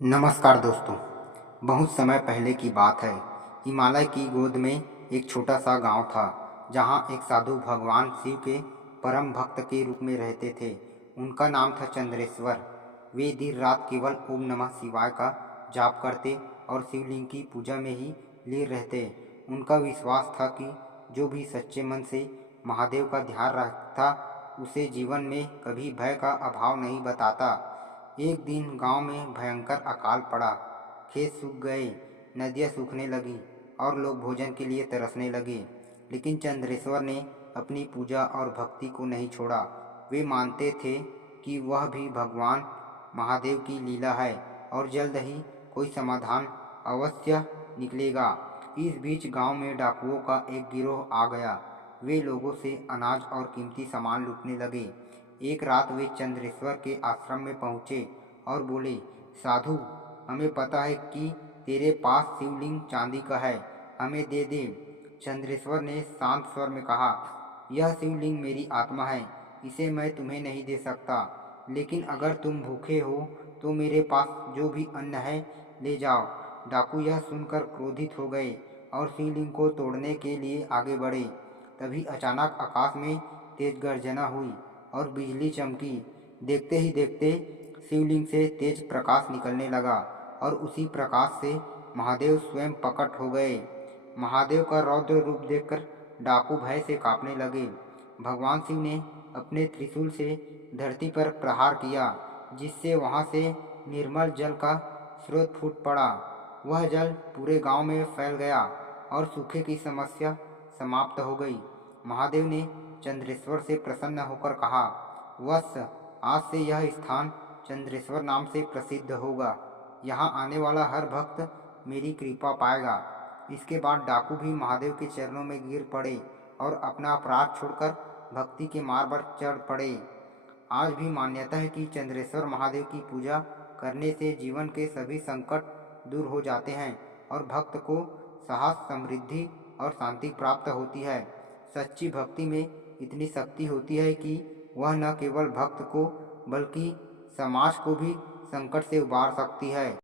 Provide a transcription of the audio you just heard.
नमस्कार दोस्तों। बहुत समय पहले की बात है। हिमालय की गोद में एक छोटा सा गांव था जहां एक साधु भगवान शिव के परम भक्त के रूप में रहते थे। उनका नाम था चंद्रेश्वर। वे दिन रात केवल ओम नमः शिवाय का जाप करते और शिवलिंग की पूजा में ही लीन रहते। उनका विश्वास था कि जो भी सच्चे मन से महादेव का ध्यान रखता उसे जीवन में कभी भय का अभाव नहीं बताता। एक दिन गांव में भयंकर अकाल पड़ा। खेत सूख गए, नदियां सूखने लगी और लोग भोजन के लिए तरसने लगे। लेकिन चंद्रेश्वर ने अपनी पूजा और भक्ति को नहीं छोड़ा। वे मानते थे कि वह भी भगवान महादेव की लीला है और जल्द ही कोई समाधान अवश्य निकलेगा। इस बीच गांव में डाकुओं का एक गिरोह आ गया। वे लोगों से अनाज और कीमती सामान लूटने लगे। एक रात वे चंद्रेश्वर के आश्रम में पहुंचे और बोले, साधु, हमें पता है कि तेरे पास शिवलिंग चांदी का है, हमें दे दे। चंद्रेश्वर ने शांत स्वर में कहा, यह शिवलिंग मेरी आत्मा है, इसे मैं तुम्हें नहीं दे सकता। लेकिन अगर तुम भूखे हो तो मेरे पास जो भी अन्न है ले जाओ। डाकू यह सुनकर क्रोधित हो गए और शिवलिंग को तोड़ने के लिए आगे बढ़े। तभी अचानक आकाश में तेज गर्जना हुई और बिजली चमकी। देखते ही देखते शिवलिंग से तेज प्रकाश निकलने लगा और उसी प्रकाश से महादेव स्वयं प्रकट हो गए। महादेव का रौद्र रूप देखकर डाकू भय से कांपने लगे। भगवान शिव ने अपने त्रिशूल से धरती पर प्रहार किया, जिससे वहां से निर्मल जल का स्रोत फूट पड़ा। वह जल पूरे गांव में फैल गया और सूखे की समस्या समाप्त हो गई। महादेव ने चंद्रेश्वर से प्रसन्न होकर कहा, वत्स, आज से यह स्थान चंद्रेश्वर नाम से प्रसिद्ध होगा। यहाँ आने वाला हर भक्त मेरी कृपा पाएगा। इसके बाद डाकू भी महादेव के चरणों में गिर पड़े और अपना अपराध छोड़कर भक्ति के मार्ग पर चढ़ पड़े। आज भी मान्यता है कि चंद्रेश्वर महादेव की पूजा करने से जीवन के सभी संकट दूर हो जाते हैं और भक्त को साहस, समृद्धि और शांति प्राप्त होती है। सच्ची भक्ति में इतनी शक्ति होती है कि वह न केवल भक्त को बल्कि समाज को भी संकट से उबार सकती है।